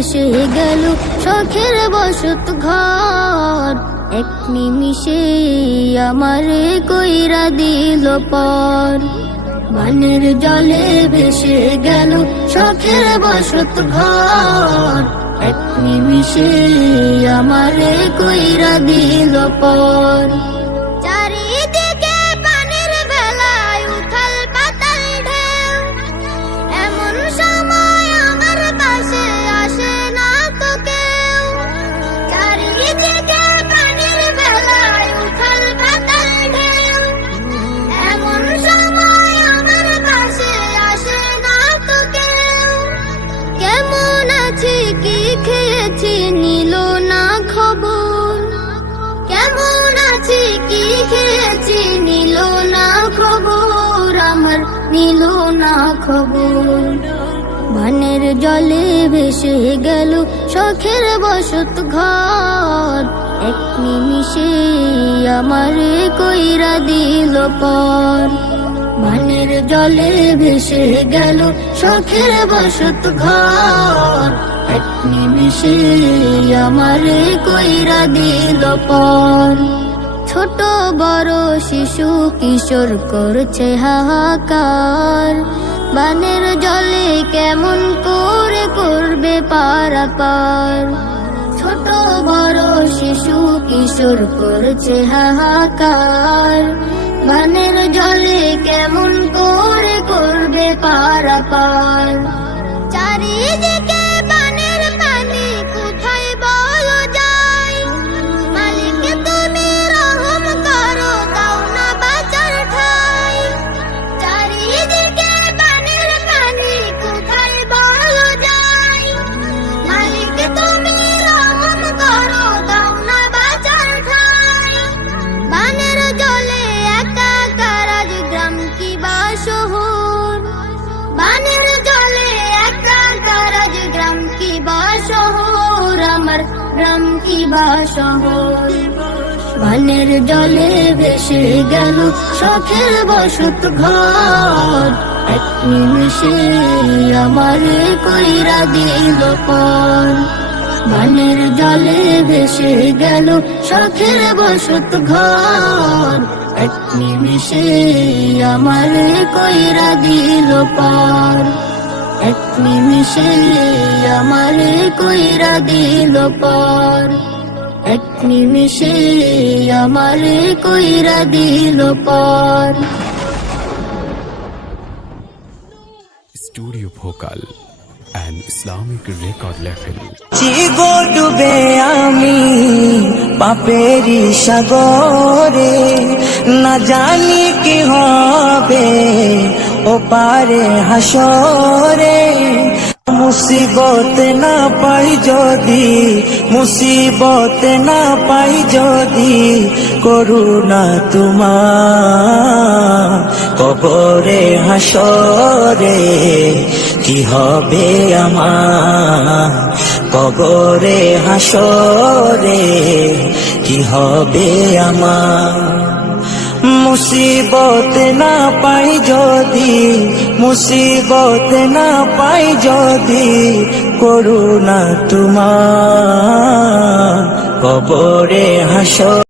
ভেসে গেল শখের বসত ঘর, এক নিমিষে আমারে কইরা দিল পর। বানের জলে ভেসে গেল শখের বসত ঘর, এক নিমিষে আমারে কইরা দিল পর। চারিদিকে পানির ভেলায় উথাল পাতাল ঢেউ, এমন সময় আমার পাশে আসে না তো কেউ। চারিদিকে পানির ভেলায় উথাল পাতাল ঢেউ, এমন সময় আমার পাশে আসে না তো কেউ। কেমন আছি কি খেয়েছি নিল না খবর, কেমন আছি কি খেয়েছি নিল না খবর, আমার নিল না খবর। বানের জলে ভেসে গেল শখের বসত ঘর, এক নিমিষে আমারে কইরা দিল পর। বানের জলে ভেসে গেল শখের বসত ঘর, এক নিমিষে আমারে কইরা দিল পর। ছোট বড় শিশু কিশোর করছে হাহাকার, বানের জলে কেমন করে করবে পারাপার। ছোট বড় শিশু কিশোর করছে হাহাকার, বানের জলে কেমন করে করবে পারাপার। চারিদিকে বানের পানি কোথায় বলো যায়, মালিক তুমি রহম করো দাও না বাঁচার ঠাই। চারিদিকে বানের পানি কোথায় বলো যায়, মালিক তুমি রহম করো দাও না বাঁচার ঠাই। বানের জলে একাকার আজ গ্রাম কি বা শহর, বানের জলে একাকার আজ গ্রাম কি বা শহর, আমার গ্রাম কি বা শহর। বানের জলে ভেসে গেল শখের বসত ঘর, এক নিমিষে আমারে কইরা দিল পর। বানের জলে ভেসে গেল শখের বসত ঘর, এক নিমিষে আমারে কইরা দিল পর। এক নিমিষে আমারে কইরা দিল পর, এক নিমিষে আমারে কইরা দিল পর। Studio vocal and Islamic record level. চিগো ডুবে আমি পাপেরি সাগরে, না জানি কি হবে ও পারে হাসরে। মুসিবত না পাই যদি, মুসিবত না পাই যদি, করুণা তোমার কবরে হাসরে। কি হবে আমার কবরে হাসরে, কি হবে আমার। মুসিবত না পাই যদি, মুসিবত না পাই যদি, করুণা তোমার কবরে হাসরে।